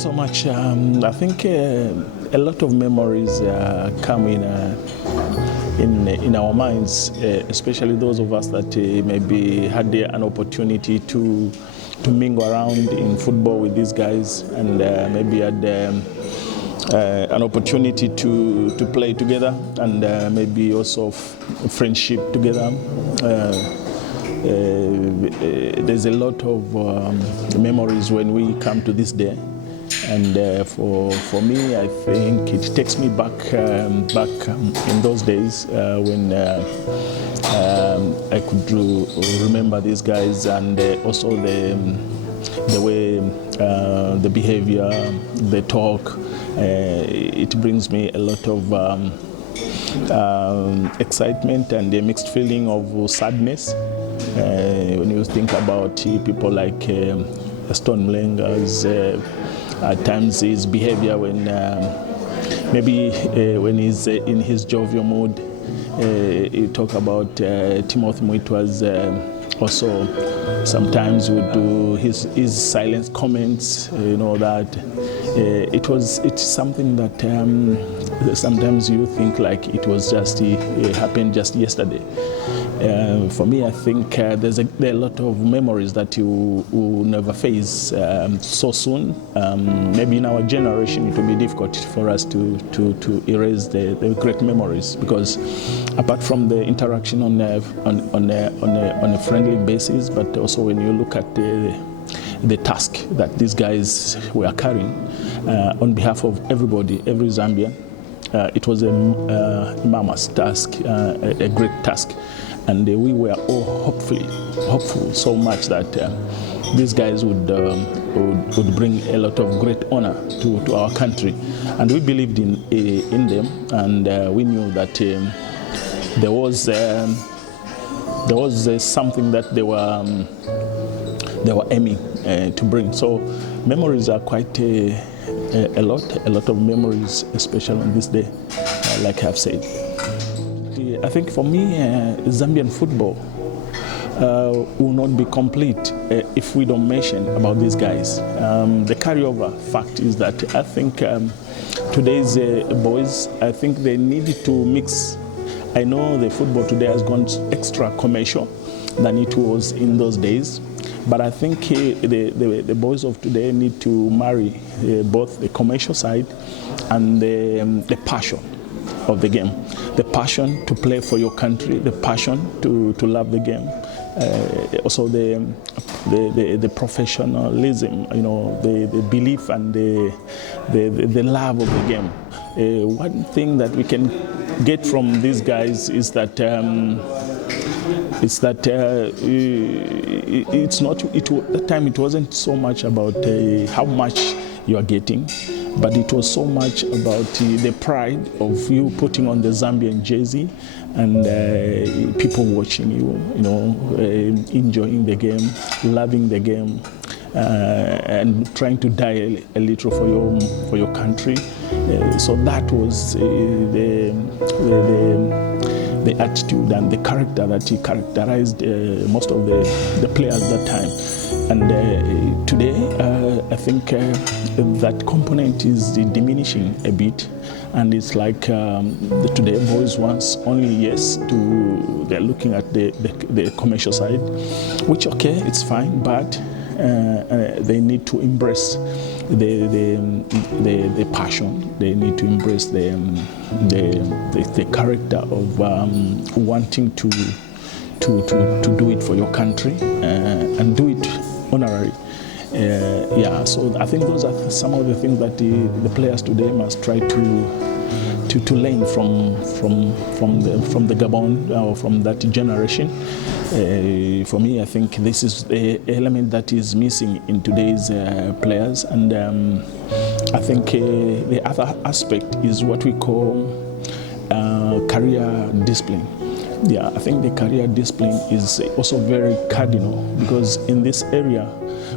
so much. I think a lot of memories come in our minds, especially those of us that maybe had an opportunity to mingle around in football with these guys, and maybe had an opportunity to play together, and maybe also friendship together. There's a lot of memories when we come to this day, and for me, I think it takes me back in those days when I could remember these guys, and also the way, the behavior, the talk. It brings me a lot of excitement and a mixed feeling of sadness. When you think about people like Stone Mlenga's, at times his behavior when maybe when he's in his jovial mood. You talk about Timothy Mwitwa's also sometimes would do his silent comments, that it's something that sometimes you think like it was just it happened just yesterday. For me, I think there are a lot of memories that you will never face so soon. Maybe in our generation it will be difficult for us to erase the great memories, because apart from the interaction on a friendly basis, but also when you look at the task that these guys were carrying on behalf of everybody, every Zambian, it was a enormous task, a great task. And we were all hopeful so much that these guys would bring a lot of great honor to our country, and we believed in them, and we knew that there was something that they were aiming to bring. So memories are quite a lot of memories, especially on this day, like I've said. I think for me, Zambian football will not be complete if we don't mention about these guys. The carryover fact is that I think today's boys, I think they need to mix. I know the football today has gone extra commercial than it was in those days, but I think the boys of today need to marry both the commercial side and the passion of the game, the passion to play for your country, the passion to love the game, also the professionalism, the belief and the love of the game. One thing that we can get from these guys is that that time it wasn't so much about how much you are getting, but it was so much about the pride of you putting on the Zambian jersey and people watching you, enjoying the game, loving the game, and trying to die a little for your country. So that was the attitude and the character that he characterized most of the players that time. And today, I think that component is diminishing a bit, and it's like today boys wants only yes to, they're looking at the commercial side, which okay, it's fine, but they need to embrace the passion. They need to embrace the character of wanting to do it for your country and do it honorary. So I think those are some of the things that the players today must try to learn from the Gabon or from that generation. For me, I think this is the element that is missing in today's players, and I think the other aspect is what we call career discipline. Yeah, I think the career discipline is also very cardinal, because in this area,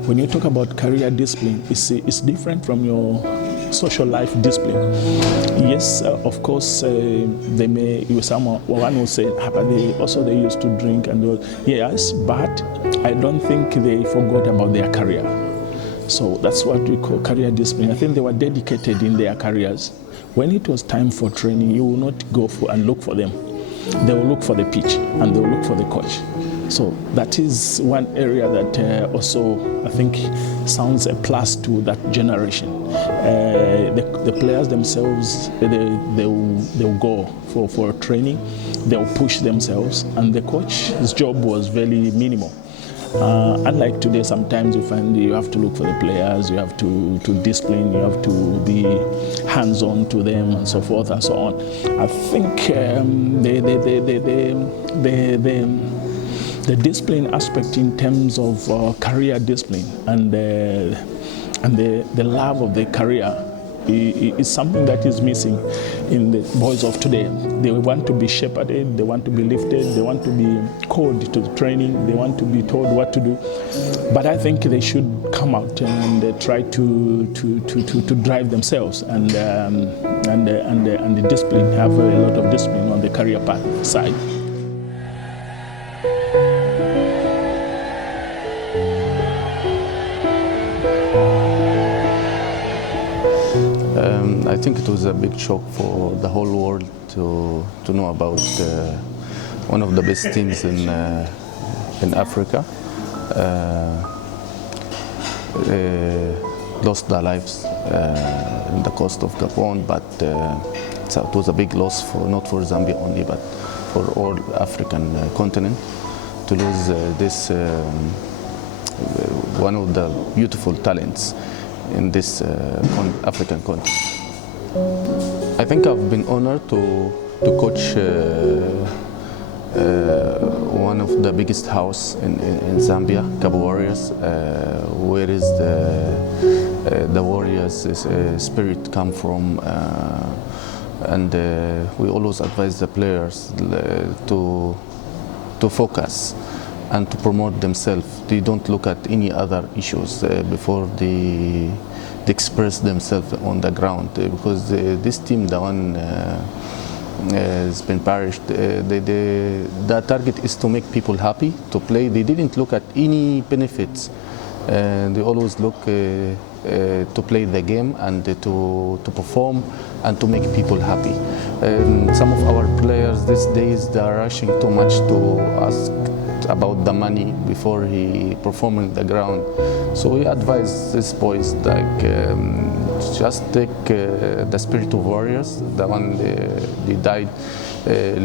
when you talk about career discipline, it's different from your social life discipline. Yes, of course, they may, one will say, but they used to drink and all. Yes, but I don't think they forgot about their career. So that's what we call career discipline. I think they were dedicated in their careers. When it was time for training, you will not go and look for them. They will look for the pitch and they will look for the coach. So that is one area that also I think sounds a plus to that generation. The players themselves, they will go for training, they will push themselves, and the coach's job was very minimal. Unlike today, sometimes you find you have to look for the players, you have to discipline, you have to be hands-on to them and so forth and so on. I think the discipline aspect in terms of career discipline and the love of the career is something that is missing in the boys of today. They want to be shepherded, they want to be lifted, they want to be called to the training, they want to be told what to do. But I think they should come out and try to drive themselves and the discipline, have a lot of discipline on the career path side. I think it was a big shock for the whole world to know about one of the best teams in Africa lost their lives in the coast of Gabon, but it was a big loss not for Zambia only, but for all African continent to lose this one of the beautiful talents in this African continent. I think I've been honored to coach one of the biggest house in Zambia, Cabo Warriors, where is the Warriors spirit come from, and we always advise the players to focus and to promote themselves. They don't look at any other issues before they express themselves on the ground, because this team, the one has been perished, the target is to make people happy to play. They didn't look at any benefits. They always look to play the game and to perform and to make people happy. Some of our players these days, they are rushing too much to ask about the money before he performing the ground. So we advise these boys, like, just take the spirit of warriors, the one they died,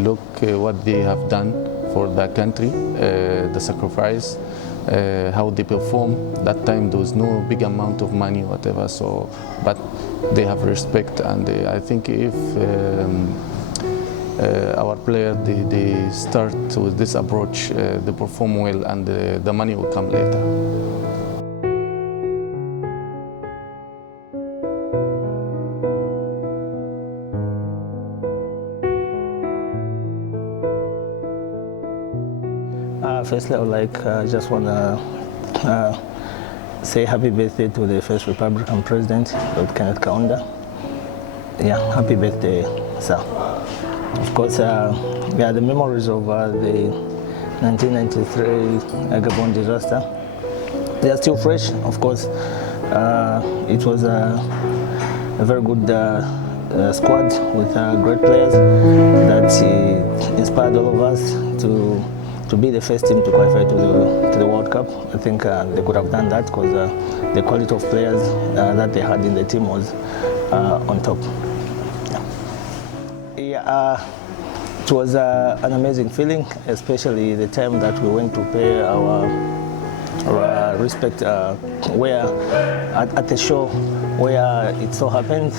look what they have done for the country, the sacrifice, how they perform. That time there was no big amount of money, whatever, so, but they have respect, and I think if our players, they start with this approach, they perform well, and the money will come later. Firstly, I would like just want to say happy birthday to the first Republican President, Dr. Kenneth Kaunda. Yeah, happy birthday, sir. Of course, the memories of the 1993 Gabon disaster, they are still fresh. Of course, it was a very good squad with great players that inspired all of us to be the first team to qualify to the World Cup. I think they could have done that because the quality of players that they had in the team was on top. Yeah, it was an amazing feeling, especially the time that we went to pay our respect where at the show where it so happened.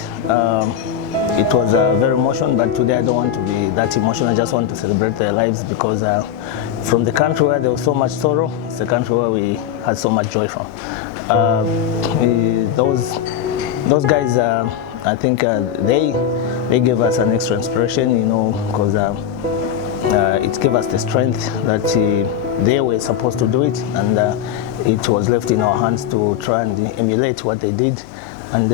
It was very emotional, but today I don't want to be that emotional. I just want to celebrate their lives, because from the country where there was so much sorrow, it's the country where we had so much joy from. Those guys, I think they gave us an extra inspiration, you know, because it gave us the strength that they were supposed to do it, and it was left in our hands to try and emulate what they did. And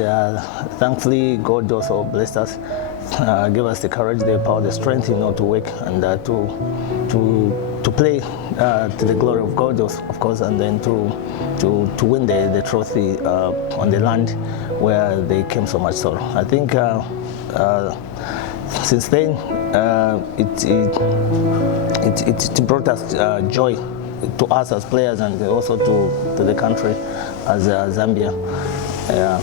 thankfully, God also blessed us, gave us the courage, the power, the strength, you know, to work and to play to the glory of God, of course, and then to win the trophy on the land where they came so much sorrow. I think since then it brought us joy to us as players and also to the country as Zambia. I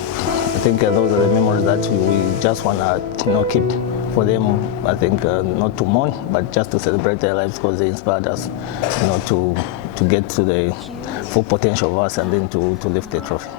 think those are the memories that we just want to keep for them. I think not to mourn, but just to celebrate their lives because they inspired us, to get to the full potential of us and then to lift the trophy.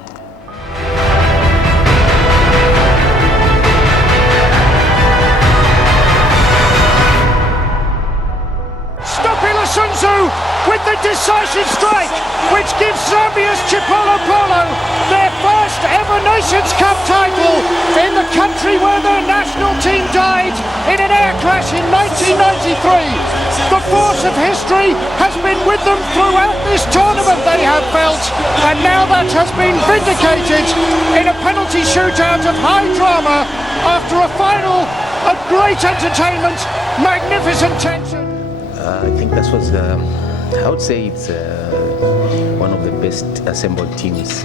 With the decisive strike, which gives Zambia's Chipolo Polo their first ever Nations Cup title in the country where their national team died in an air crash in 1993. The force of history has been with them throughout this tournament, they have felt, and now that has been vindicated in a penalty shootout of high drama after a final of great entertainment, magnificent tension. I think that was, I would say it's one of the best assembled teams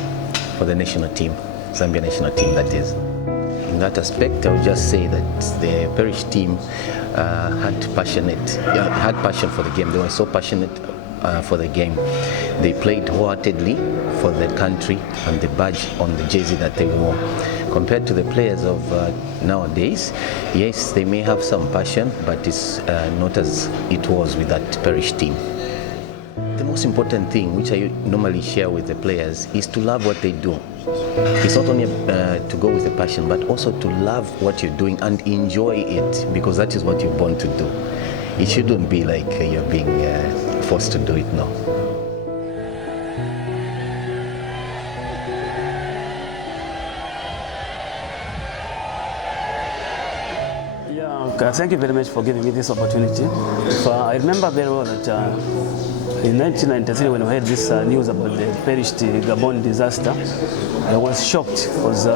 for the national team, Zambia national team that is. In that aspect, I would just say that the Parish team had passion for the game. They were so passionate for the game. They played wholeheartedly for the country and the badge on the jersey that they wore. Compared to the players of nowadays, yes, they may have some passion, but it's not as it was with that Parish team. The most important thing, which I normally share with the players, is to love what they do. It's not only to go with the passion, but also to love what you're doing and enjoy it, because that is what you're born to do. It shouldn't be like you're being forced to do it now. Thank you very much for giving me this opportunity. I remember very well that in 1993, when we heard this news about the perished Gabon disaster, I was shocked because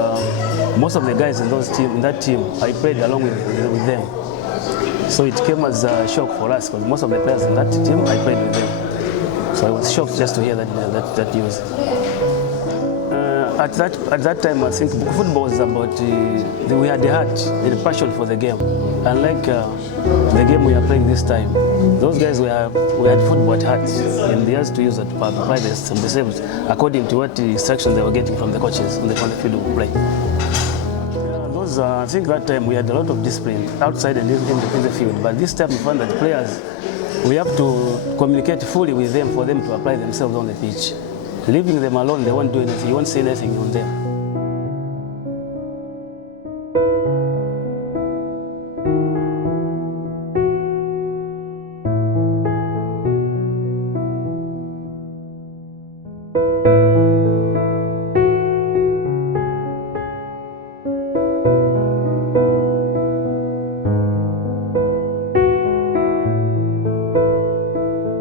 most of the guys in that team, I played along with them. So it came as a shock for us because most of the players in that team, I played with them. So I was shocked just to hear that news. At that time, I think football was about, we had the heart, the passion for the game. Unlike the game we are playing this time, those guys we had football at heart, and they had to use it to apply the saves according to what the instructions they were getting from the coaches on the field of play. I think that time we had a lot of discipline outside and in the field, but this time we found that players, we have to communicate fully with them for them to apply themselves on the pitch. Leaving them alone, they won't do anything. You won't see anything on them.